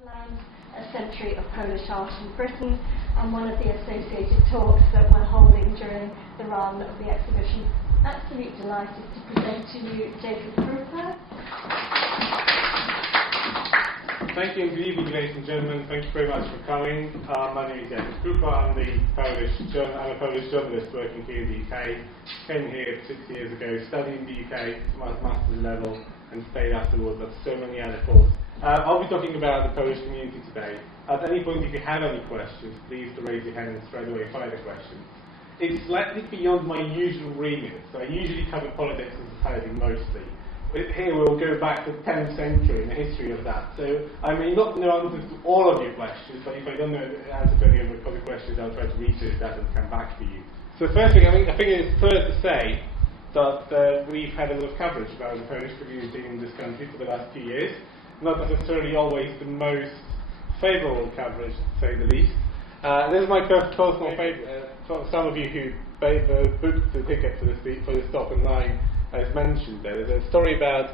Around a century of Polish art in Britain, and one of the associated talks that we're holding during the run of the exhibition. Absolutely delighted to present to you Jakub Krupa. Thank you and good evening, ladies and gentlemen. Thank you very much for coming. My name is Jakub Krupa. I'm a Polish journalist working here in the UK. Came here 6 years ago, studied in the UK to my master's level, and stayed afterwards at so many other courses. I'll be talking about the Polish community today. At any point, if you have any questions, please raise your hand and straight away fire the questions. It's slightly beyond my usual remit, so I usually cover politics and society mostly. But here we'll go back to the 10th century and the history of that. So I may not know answers to all of your questions, but if I don't know the answer to any of the questions, I'll try to research that and come back to you. So first thing, I think it's fair to say that we've had a lot of coverage about the Polish community in this country for the last 2 years. Not necessarily always the most favourable coverage, to say the least. This is my personal favourite. Some of you who booked the ticket for this talk online has mentioned there. There's a story about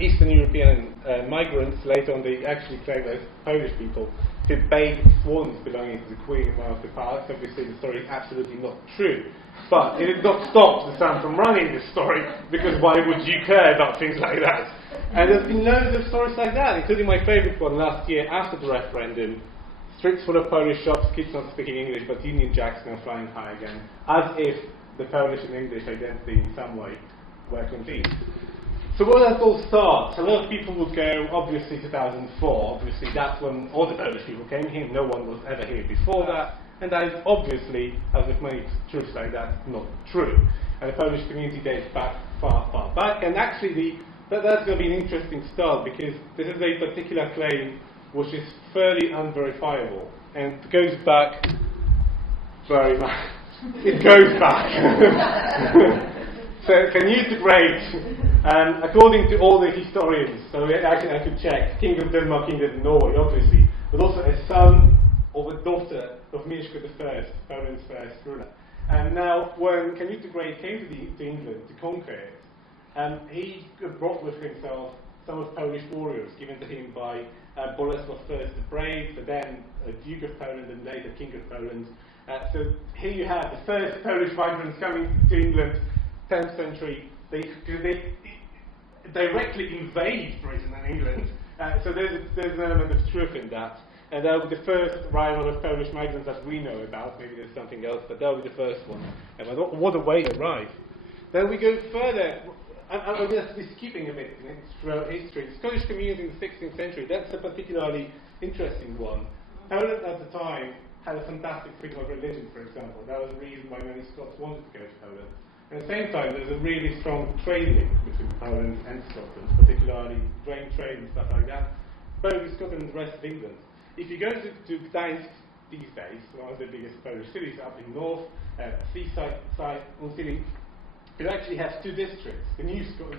Eastern European migrants. Later on, they actually claim as Polish people who bathed swans belonging to the Queen in one of the parks. Obviously, the story is absolutely not true. But it did not stop the Sun from running this story, because why would you care about things like that? And there's been loads of stories like that, including my favourite one last year after the referendum. Streets full of Polish shops, kids not speaking English, but Union Jacks now flying high again, as if the Polish and English identity in some way were conceived. So where does it all start? A lot of people would go, obviously 2004, obviously that's when all the Polish people came here, no one was ever here before that, and that is obviously, as with many truths like that, not true. And the Polish community dates back far, far back, and actually that's going to be an interesting start, because this is a particular claim which is fairly unverifiable, and goes back very much. It goes back. So Gielgud the Great, according to all the historians, so actually I could check, King of Denmark, King of Norway, obviously, but also a son or a daughter of Mieszko I, Poland's first ruler. And now, when Gielgud the Great came to England to conquer it, he brought with himself some of Polish warriors given to him by Bolesław I the Brave, so then Duke of Poland and later King of Poland. So here you have the first Polish migrants coming to England, 10th century. They directly invade Britain and England. So there's an element of truth in that. And that will be the first arrival of Polish migrants that we know about. Maybe there's something else, but that will be the first one. And what a way to arrive. Then we go further. I'm just skipping a bit throughout history. The Scottish community in the 16th century, that's a particularly interesting one. Poland at the time had a fantastic freedom of religion, for example. That was the reason why many Scots wanted to go to Poland. At the same time, there's a really strong trade link between Poland and Scotland, particularly grain trade and stuff like that, both in Scotland and the rest of England. If you go to Gdańsk these days, one of the biggest Polish cities up in north, seaside city, it actually has two districts, the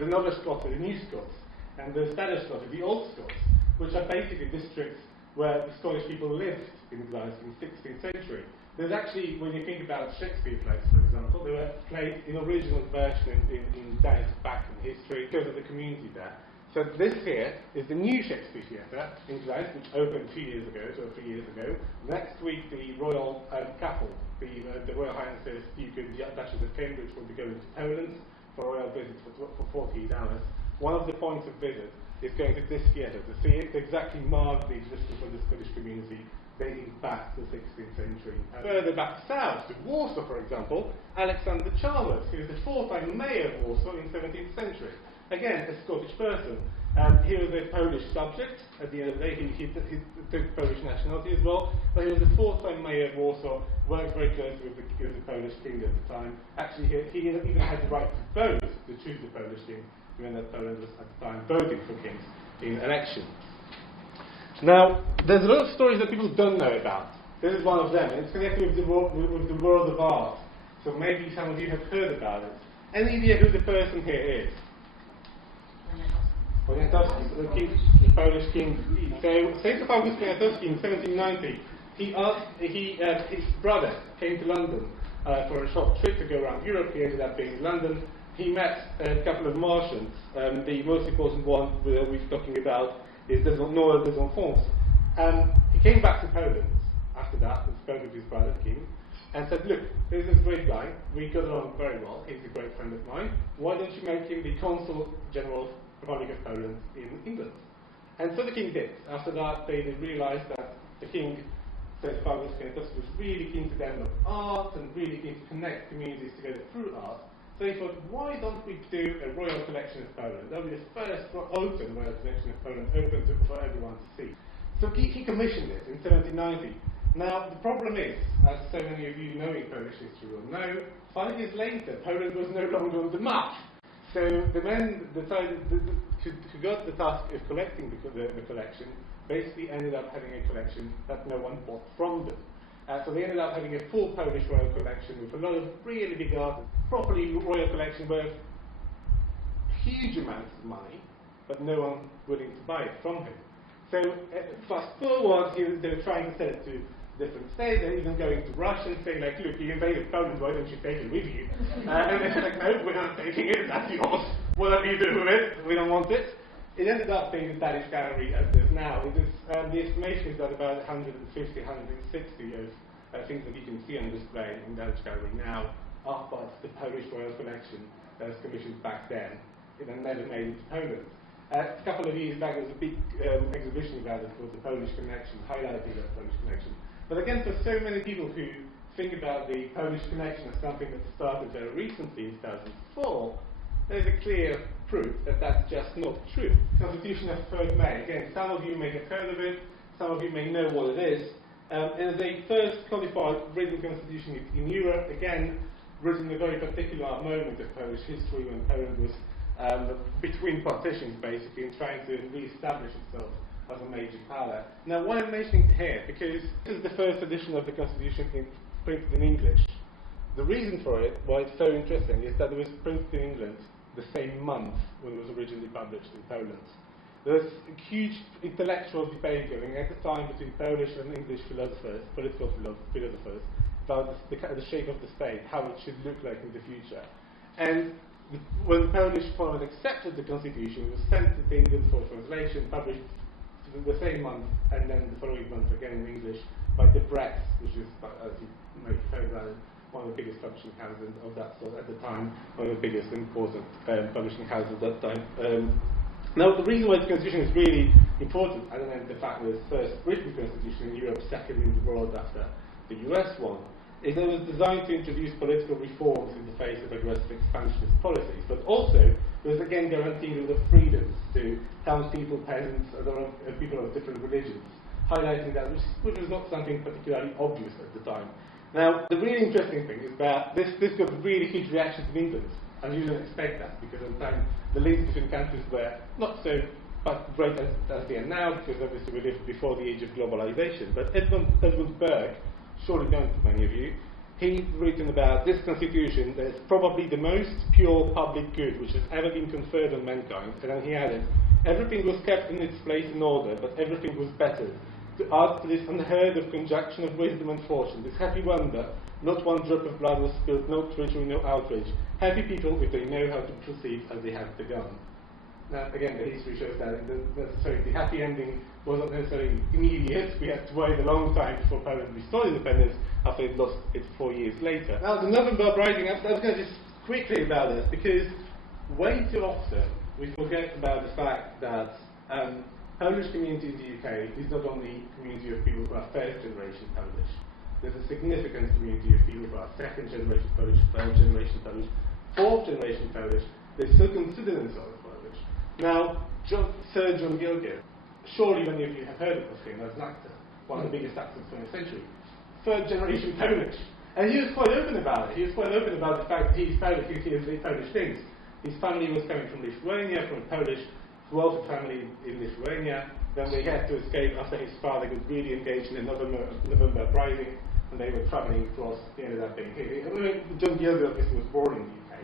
Nowe Scots, the New Scots, and the Stare Scots, the Old Scots, which are basically districts where the Scottish people lived in Gdańsk in the 16th century. There's actually, when you think about Shakespeare plays, for example, they were played in original version in Gdańsk back in history because of the community there. So this here is the new Shakespeare Theatre in Gdańsk, which opened 2 years ago, 2 or 3 years ago. Next week, the royal couple, the Royal Highnesses, Duke and Duchess of Cambridge, will be going to Poland for a royal visit for 48 hours. One of the points of visit is going to this theatre to see it exactly mark the existence of the Scottish community dating back to the 16th century. Further back south, to Warsaw, for example, Alexander Chalmers, who was the 4-time mayor of Warsaw in the 17th century. Again, a Scottish person. He was a Polish subject. At the end of the day, he took Polish nationality as well. But he was the 4th-time mayor of Warsaw, worked very closely with the Polish king at the time. Actually, he even had the right to vote, to choose the Polish king, given that Poland was at the time voting for kings in elections. Now, there's a lot of stories that people don't know about. This is one of them, and it's connected with the world of art. So maybe some of you have heard about it. Any idea who the person here is? Poniatowski, the Polish king. So, St. August Poniatowski in 1790, his brother came to London for a short trip to go around Europe. He ended up being in London. He met a couple of Martians. The most important one we're talking about is Noël des Enfants, He came back to Poland after that and spoke with his brother, the king, and said, look, there's this great guy, we got along very well, he's a great friend of mine, why don't you make him the Consul General of the Republic of Poland in England? And so the king did. After that, they realised that the king, said Paulus was really keen to develop art and really keen to connect communities together through art. So he thought, why don't we do a royal collection of Poland? That would be the first open royal collection of Poland, open for everyone to see. So he commissioned it in 1790. Now, the problem is, as so many of you knowing Polish history will know, 5 years later, Poland was no longer on the map. So the men decided, who got the task of collecting the collection, basically ended up having a collection that no one bought from them. So they ended up having a full Polish royal collection with a lot of really big art, properly royal collection worth huge amounts of money, but no one willing to buy it from him. So fast forward, they were trying to sell it to different states, they're even going to Russia and saying, like, look, you invaded Poland, why don't you take it with you? And they said, like, no, we're not taking it, that's yours. Whatever you do with it, we don't want it. It ended up being the Danish gallery as it is now. It is, the estimation is that about 150, 160 of things that you can see on display in the Danish gallery now are part of the Polish royal collection that was commissioned back then. It then never made it to Poland. A couple of years back, there was a big exhibition about it called the Polish Connection, highlighting that Polish connection. But again, for so many people who think about the Polish connection as something that started very recently in 2004, there's a clear proof that that's just not true. Constitution of 3rd May. Again, some of you may have heard of it, some of you may know what it is. It is the first codified written constitution in Europe, again, written in a very particular moment of Polish history when Poland was between partitions, basically, and trying to re-establish itself as a major power. Now, why I'm mentioning it here, because this is the first edition of the Constitution printed in English. The reason for it, why it's so interesting, is that it was printed in England the same month when it was originally published in Poland. There's a huge intellectual debate going at the time between Polish and English philosophers, political philosophers, about the shape of the state, how it should look like in the future. And when the Polish Parliament accepted the Constitution, it was sent to England for translation, published the same month, and then the following month again in English by the Brett, which is, as you may have heard about it, one of the biggest publishing houses of that sort at the time, one of the biggest important publishing houses at that time. Now, the reason why the Constitution is really important, other than the fact that it's the first written Constitution in Europe, second in the world after the US one, is that it was designed to introduce political reforms in the face of aggressive expansionist policies, but also it was again guaranteeing the freedoms to townspeople, peasants, and people of different religions, highlighting that which was not something particularly obvious at the time. Now, the really interesting thing is that this got really huge reactions in England, and you didn't expect that, because at the time the links between countries were not so great as they are now, because obviously we lived before the age of globalization. But Edmund Burke, surely known to many of you, he's written about this constitution that is probably the most pure public good which has ever been conferred on mankind. And then he added, everything was kept in its place and order, but everything was bettered. To add to this unheard of conjunction of wisdom and fortune, this happy wonder, not one drop of blood was spilled, no treachery, no outrage. Happy people if they know how to proceed as they have begun. Now, again, the history shows that the happy ending wasn't necessarily immediate. We had to wait a long time before Poland restored independence after it lost it 4 years later. Now, the November Uprising, I was going to just quickly about this, because way too often we forget about the fact that Polish community in the UK is not only a community of people who are first generation Polish. There's a significant community of people who are second generation Polish, third generation Polish, fourth generation Polish. They still consider themselves Polish. Now, Sir John Gielgud, surely many of you have heard of him as an actor, one of the biggest actors of the 20th century. Third generation Polish. And he was quite open about it. He was quite open about the fact that he's Polish, he has Polish things. His family was coming from Lithuania, from a Polish wealthy family in Lithuania. Then they had to escape after his father was really engaged in a November Uprising, and they were travelling across. He ended up being here. John Gielgud obviously was born in the UK,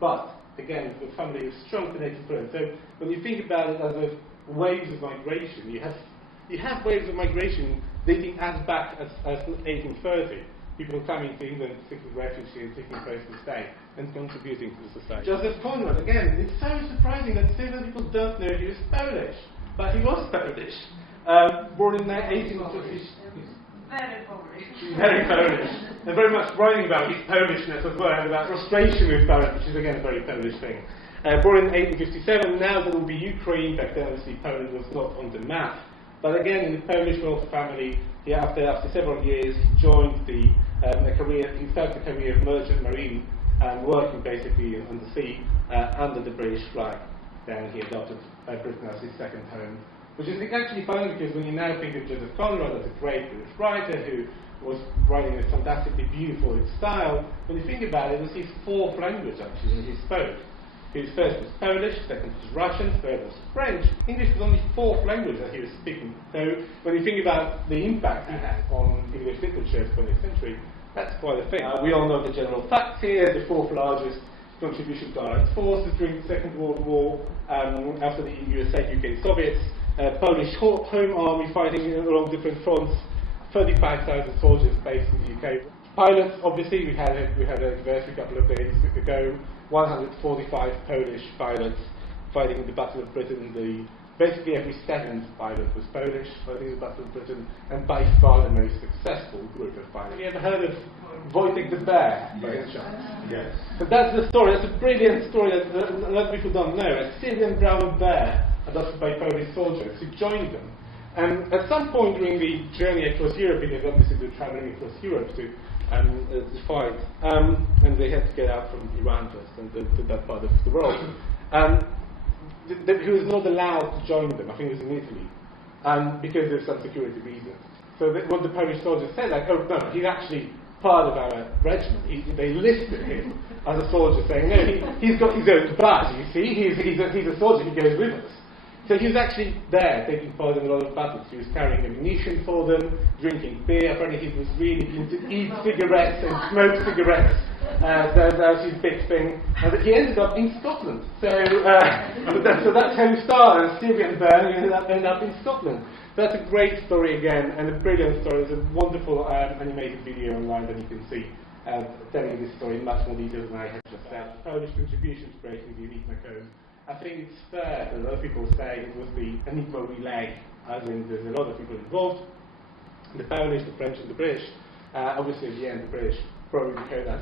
but again, the family was strong connected to Poland. So when you think about it as a waves of migration, you have waves of migration dating as back as 1830. People coming to England seeking refuge and seeking a place to stay and contributing to the society. Joseph Conrad, again, it's so surprising that so many people don't know he was Polish, but he was Polish. Born in 1850. Very Polish. Very Polish. And very much writing about his Polishness as well, and about frustration with Poland, which is again a very Polish thing. Born in 1857, now there will be Ukraine. Back then, obviously, Poland was not on the map. But again, in the Polish royal family, after several years, he joined he started a career of merchant marine, working basically on the sea under the British flag. Then he adopted Britain as his second home, which is actually funny because when you now think of Joseph Conrad as a great British writer who was writing a fantastically beautiful style, when you think about it, it was his fourth language actually that he spoke. His first was Polish, second was Russian, third was French. English was only fourth language that he was speaking. So when you think about the impact he had on English literature in the 20th century, that's quite a thing. We all know the general facts here. The fourth largest contribution to Allied forces during the Second World War, after the USA, UK, Soviets, Polish home army fighting along different fronts, 35,000 soldiers based in the UK. Pilots, obviously, we had a anniversary a couple of days ago. 145 Polish pilots fighting in the Battle of Britain. Basically every seventh pilot was Polish fighting in the Battle of Britain, and by far the most successful group of pilots. Have you ever heard of Wojtek the Bear, by any chance? Yes. So that's the story. That's a brilliant story that a lot of people don't know. A Syrian brown bear adopted by Polish soldiers who joined them. And at some point during the journey across Europe, because obviously they were travelling across Europe to fight, and they had to get out from Iran first and to that part of the world. He was not allowed to join them. I think it was in Italy, because of some security reasons. So what the Polish soldiers said, like, oh no, he's actually part of our regiment. They listed him as a soldier, saying no, he's got his own badge. You see, he's a soldier. He goes with us. So he was actually there, taking part in a lot of battles. He was carrying ammunition for them, drinking beer. Apparently he was really into eat cigarettes and smoke cigarettes. That was his big thing. And he ended up in Scotland. So that's how he started. A Syrian bear, and ended up in Scotland. So that's a great story again, and a brilliant story. There's a wonderful animated video online that you can see telling this story in much more detail than I have just said. Polish contribution to breaking the elite Macomb. I think it's fair that a lot of people say it was the unequal relay, as in there's a lot of people involved, the Polish, the French and the British. Obviously at the end the British probably code that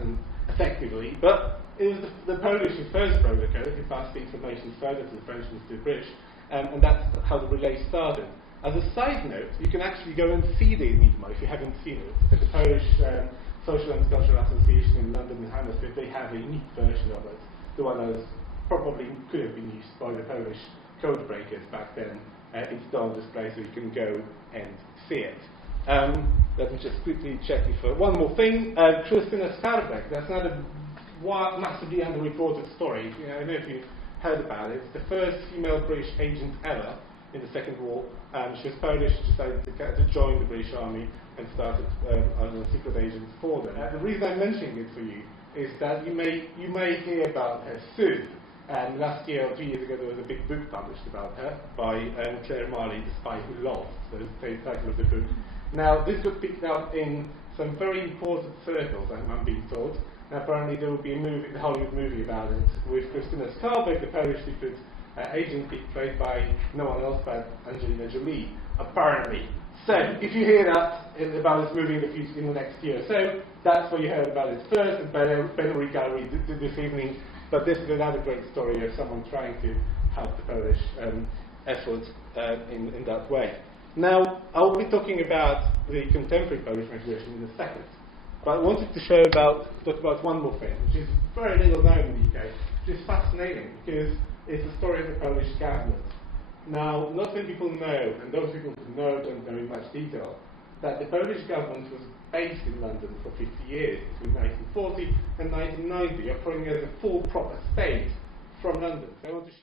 effectively, but it was the Polish who first broke the code, who passed the information further to the French and to the British, and that's how the relay started. As a side note, you can actually go and see the Enigma if you haven't seen it. At the Polish Social and Cultural Association in London and Hammersmith, they have a unique version of it, the one that was probably could have been used by the Polish code breakers back then. It's on display so you can go and see it. Let me just quickly check you for one more thing. Krystyna Skarbek, that's another massively underreported story. I don't know if you've heard about it. It's the first female British agent ever in the Second War. She was Polish, she decided to join the British Army and started as a secret agent for them. The reason I'm mentioning it for you is that you may hear about her soon. And last year or 2 years ago there was a big book published about her by Claire Marley, The Spy Who Loved. So it's the title of the book. Now this was picked up in some very important circles, I'm being told. And apparently there will be a Hollywood movie about it with Krystyna Skarbek, the Polish secret agent played by no one else but Angelina Jolie, apparently. So if you hear that about this movie in the next year or so, that's what you heard about it first at Ben Uri Gallery this evening. But this is another great story of someone trying to help the Polish effort in that way. Now, I'll be talking about the contemporary Polish migration in a second. But I wanted to talk about one more thing, which is very little known in the UK, which is fascinating because it's the story of the Polish government. Now, not many people know, and those people who know don't know in much detail, that the Polish government was based in London for 50 years, between 1940 and 1990, operating as a full proper state from London. So I want to show